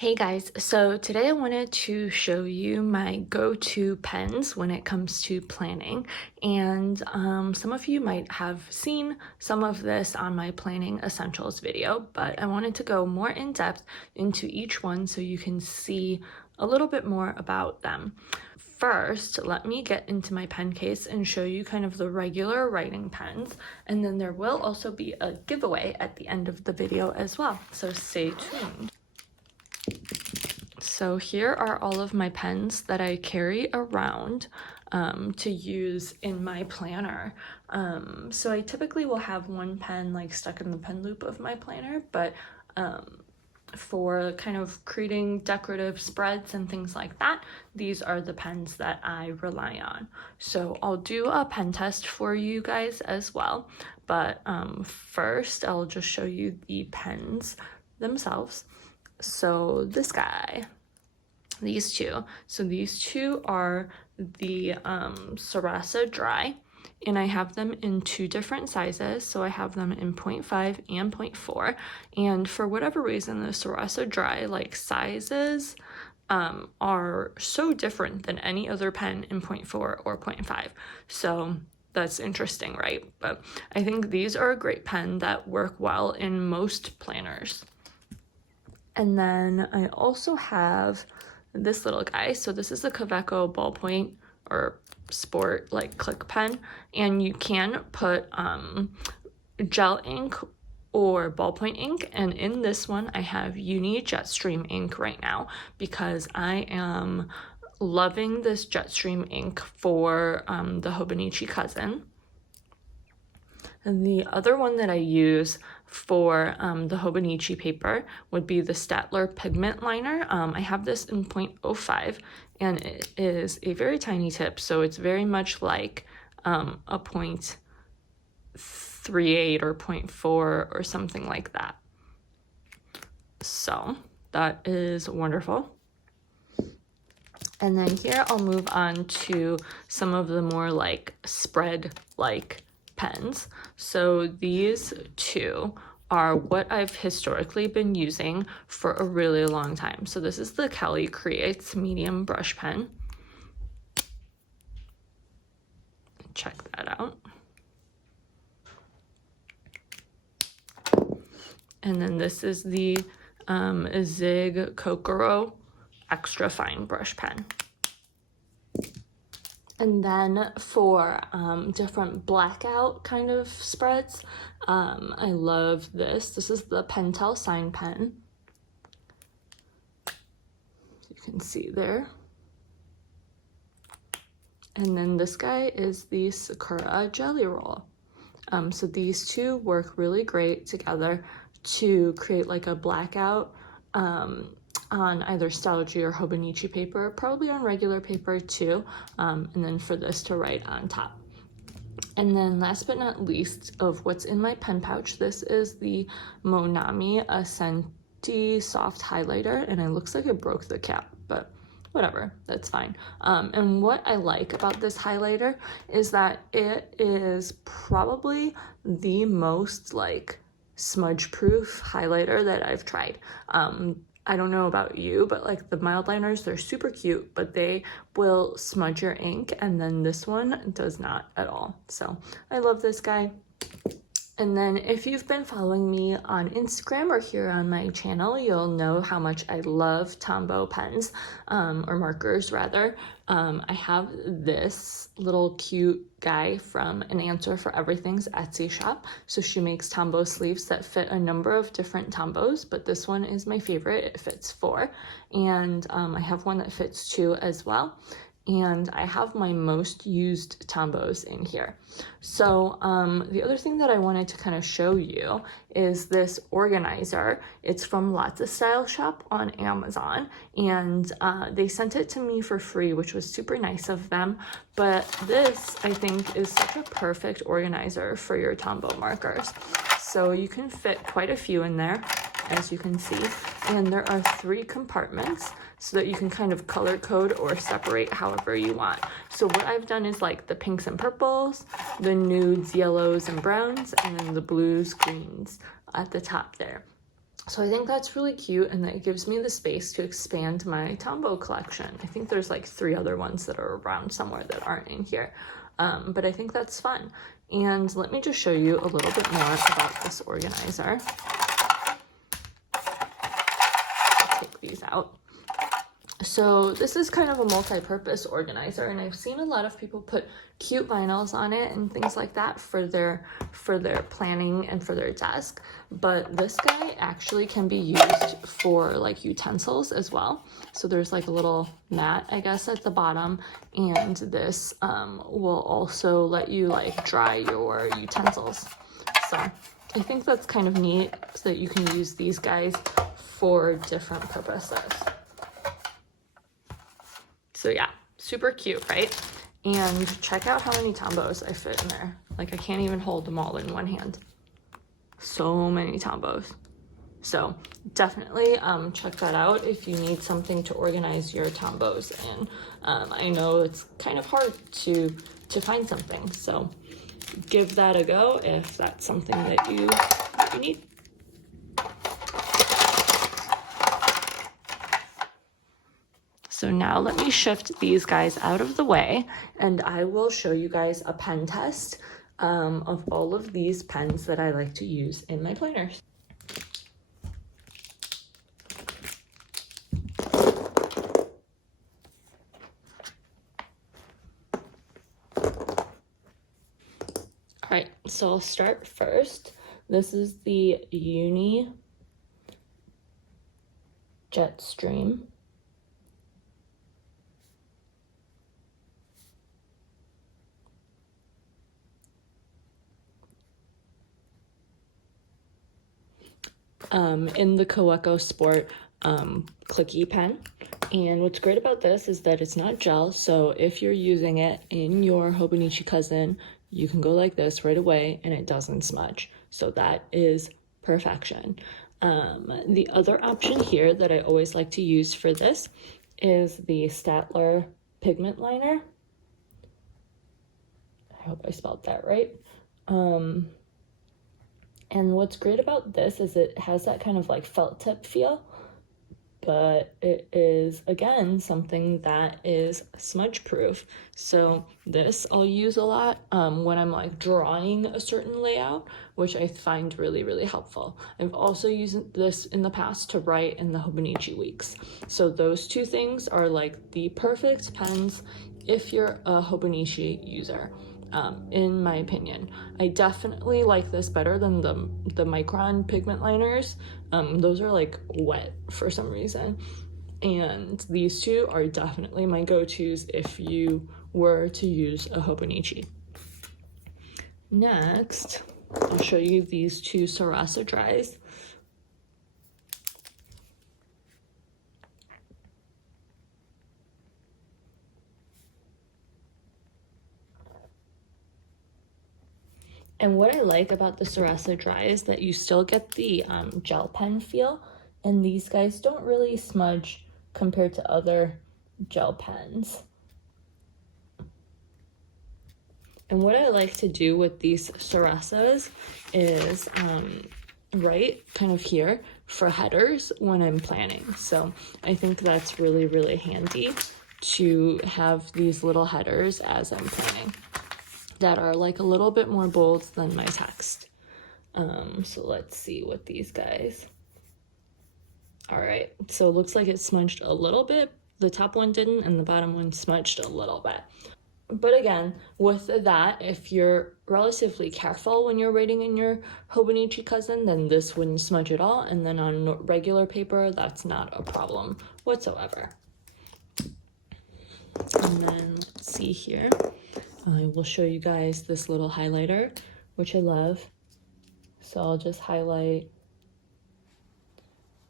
Hey guys, so today I wanted to show you my go-to pens when it comes to planning, and some of you might have seen some of this on my planning essentials video, but I wanted to go more in depth into each one so you can see a little bit more about them. First, let me get into my pen case and show you kind of the regular writing pens, and then there will also be a giveaway at the end of the video as well, so stay tuned. So here are all of my pens that I carry around to use in my planner. So I typically will have one pen like stuck in the pen loop of my planner, but for kind of creating decorative spreads and things like that, these are the pens that I rely on. So I'll do a pen test for you guys as well, but first I'll just show you the pens themselves. So this guy, these two. So these two are the Sarasa Dry, and I have them in two different sizes. So I have them in 0.5 and 0.4. And for whatever reason, the Sarasa Dry sizes are so different than any other pen in 0.4 or 0.5. So that's interesting, right? But I think these are a great pen that work well in most planners. And then I also have this little guy. So this is the Kaweco ballpoint or sport click pen, and you can put gel ink or ballpoint ink, and in this one I have Uni Jetstream ink right now because I am loving this Jetstream ink for the Hobonichi Cousin. And the other one that I use for the Hobonichi paper would be the Staedtler pigment liner. I have this in 0.05, and it is a very tiny tip, so it's very much like a 0.38 or 0.4 or something like that. So that is wonderful. And then here I'll move on to some of the more spread pens. So these two are what I've historically been using for a really long time. So this is the Kelly Creates medium brush pen. Check that out. And then this is the Zig Kokoro extra fine brush pen. And then for different blackout kind of spreads, I love this. This is the Pentel Sign Pen. You can see there. And then this guy is the Sakura Jelly Roll. So these two work really great together to create a blackout on either Stalogy or Hobonichi paper, probably on regular paper too, and then for this to write on top. And then last but not least of what's in my pen pouch, this is the Monami Ascenti Soft Highlighter, and it looks like it broke the cap, but whatever, that's fine. And what I like about this highlighter is that it is probably the most smudge-proof highlighter that I've tried. I don't know about you, but the mild liners, they're super cute, but they will smudge your ink, and then this one does not at all. So I love this guy. And then if you've been following me on Instagram or here on my channel, you'll know how much I love Tombow pens, or markers rather. I have this little cute guy from An Answer for Everything's Etsy shop. So she makes Tombow sleeves that fit a number of different Tombows, but this one is my favorite. It fits 4, and I have one that fits 2 as well. And I have my most used Tombows in here. So the other thing that I wanted to kind of show you is this organizer. It's from Lotta Style Shop on Amazon, and they sent it to me for free, which was super nice of them. But this, I think, is such a perfect organizer for your Tombow markers. So you can fit quite a few in there, as you can see, and there are 3 compartments so that you can kind of color code or separate however you want. So what I've done is the pinks and purples, the nudes, yellows, and browns, and then the blues, greens at the top there. So I think that's really cute, and that gives me the space to expand my Tombow collection. I think there's like 3 other ones that are around somewhere that aren't in here, but I think that's fun. And let me just show you a little bit more about this organizer. I'll take these out. So this is kind of a multi-purpose organizer, and I've seen a lot of people put cute vinyls on it and things like that for their planning and for their desk. But this guy actually can be used for like utensils as well. So there's like a little mat, I guess, at the bottom, and this will also let you like dry your utensils. So I think that's kind of neat, so that you can use these guys for different purposes. So yeah, super cute, right? And check out how many Tombows I fit in there. Like, I can't even hold them all in one hand. So many Tombows. So definitely check that out if you need something to organize your Tombows in. I know it's kind of hard to find something, so give that a go if that's something that you need. So now let me shift these guys out of the way, and I will show you guys a pen test of all of these pens that I like to use in my planners. All right, so I'll start first. This is the Uni Jetstream. In the Kaweco Sport clicky pen. And what's great about this is that it's not gel, so if you're using it in your Hobonichi Cousin, you can go like this right away and it doesn't smudge. So that is perfection. The other option here that I always like to use for this is the Staedtler pigment liner. I hope I spelled that right. And what's great about this is it has that kind of like felt tip feel, but it is, again, something that is smudge proof. So this I'll use a lot when I'm like drawing a certain layout, which I find really, really helpful. I've also used this in the past to write in the Hobonichi weeks. So those two things are like the perfect pens if you're a Hobonichi user. In my opinion, I definitely like this better than the Micron pigment liners. Those are like wet for some reason, and these two are definitely my go-tos if you were to use a Hobonichi. Next, I'll show you these two Sarasa dries. And what I like about the Sarasa Dry is that you still get the gel pen feel, and these guys don't really smudge compared to other gel pens. And what I like to do with these Sarasas is write kind of here for headers when I'm planning. So I think that's really, really handy to have these little headers as I'm planning that are like a little bit more bold than my text. So let's see what these guys. All right, so it looks like it smudged a little bit. The top one didn't, and the bottom one smudged a little bit. But again, with that, if you're relatively careful when you're writing in your Hobonichi Cousin, then this wouldn't smudge at all. And then on regular paper, that's not a problem whatsoever. And then let's see here. I will show you guys this little highlighter, which I love. So I'll just highlight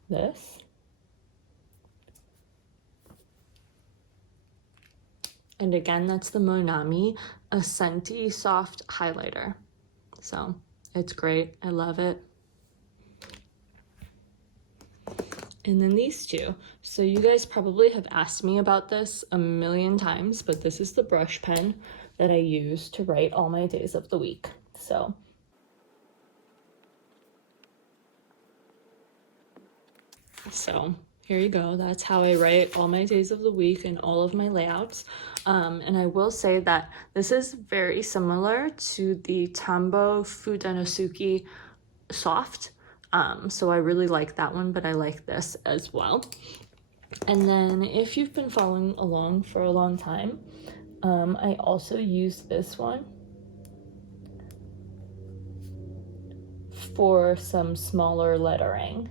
this. And again, that's the Monami Ascenti Soft Highlighter. So it's great. I love it. And then these two. So you guys probably have asked me about this a million times, but this is the brush pen that I use to write all my days of the week. So So here you go. That's how I write all my days of the week and all of my layouts. And I will say that this is very similar to the Tombow Fudenosuke Soft. So I really like that one, but I like this as well. And then if you've been following along for a long time, I also use this one for some smaller lettering.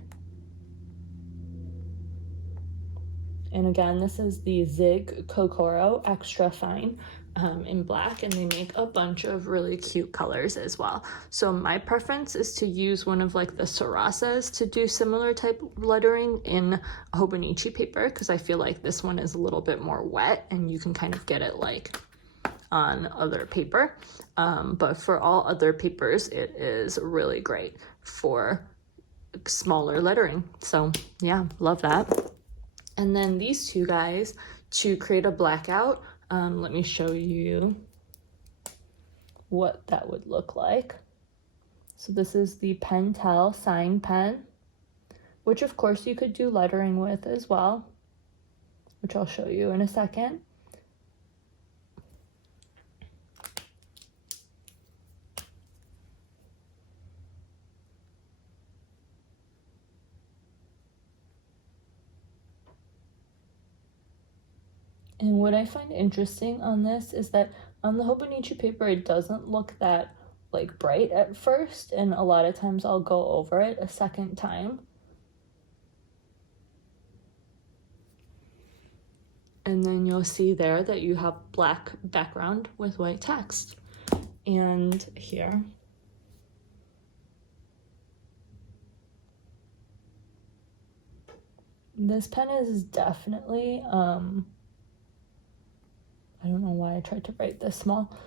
And again, this is the Zig Kokoro Extra Fine in black, and they make a bunch of really cute colors as well. So my preference is to use one of like the Sarasas to do similar type lettering in Hobonichi paper, because I feel like this one is a little bit more wet and you can kind of get it like on other paper. But for all other papers, it is really great for smaller lettering. So yeah, love that. And then these two guys, to create a blackout, let me show you what that would look like. So this is the Pentel Sign Pen, which of course you could do lettering with as well, which I'll show you in a second. And what I find interesting on this is that on the Hobonichi paper, it doesn't look that like bright at first, and a lot of times I'll go over it a second time. And then you'll see there that you have black background with white text. And here, this pen is definitely, I don't know why I tried to write this small,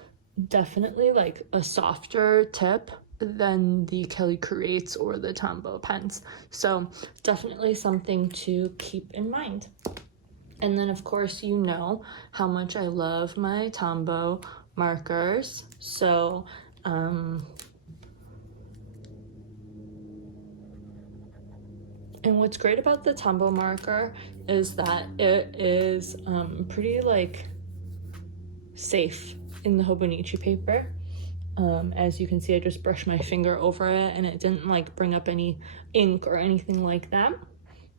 definitely like a softer tip than the Kelly Creates or the Tombow pens. So definitely something to keep in mind. And then of course, you know how much I love my Tombow markers. So, and what's great about the Tombow marker is that it is pretty like safe in the Hobonichi paper. As you can see, I just brushed my finger over it and it didn't like bring up any ink or anything like that.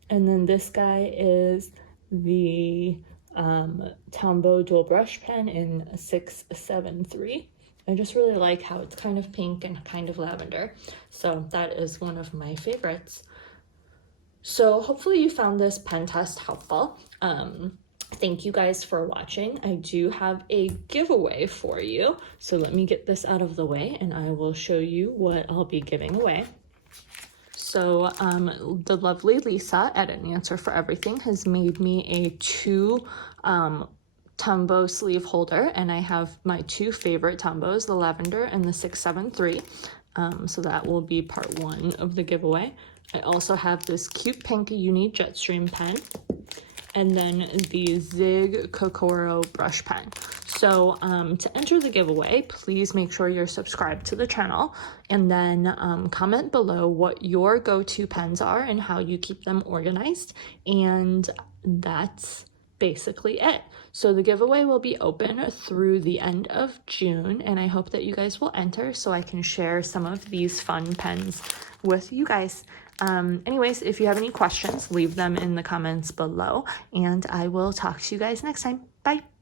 And then this guy is the Tombow dual brush pen in 673. I just really like how it's kind of pink and kind of lavender. So that is one of my favorites. So hopefully you found this pen test helpful. Thank you guys for watching. I do have a giveaway for you. So let me get this out of the way and I will show you what I'll be giving away. So the lovely Lisa at An Answer for Everything has made me a 2 Tombow sleeve holder, and I have my 2 favorite Tombows, the lavender and the 673. So that will be part 1 of the giveaway. I also have this cute pink Uni Jetstream pen, and then the Zig Kokoro brush pen. So to enter the giveaway, please make sure you're subscribed to the channel, and then comment below what your go-to pens are and how you keep them organized. And that's basically it. So the giveaway will be open through the end of June, and I hope that you guys will enter so I can share some of these fun pens with you guys. Anyways, if you have any questions, leave them in the comments below, and I will talk to you guys next time. Bye.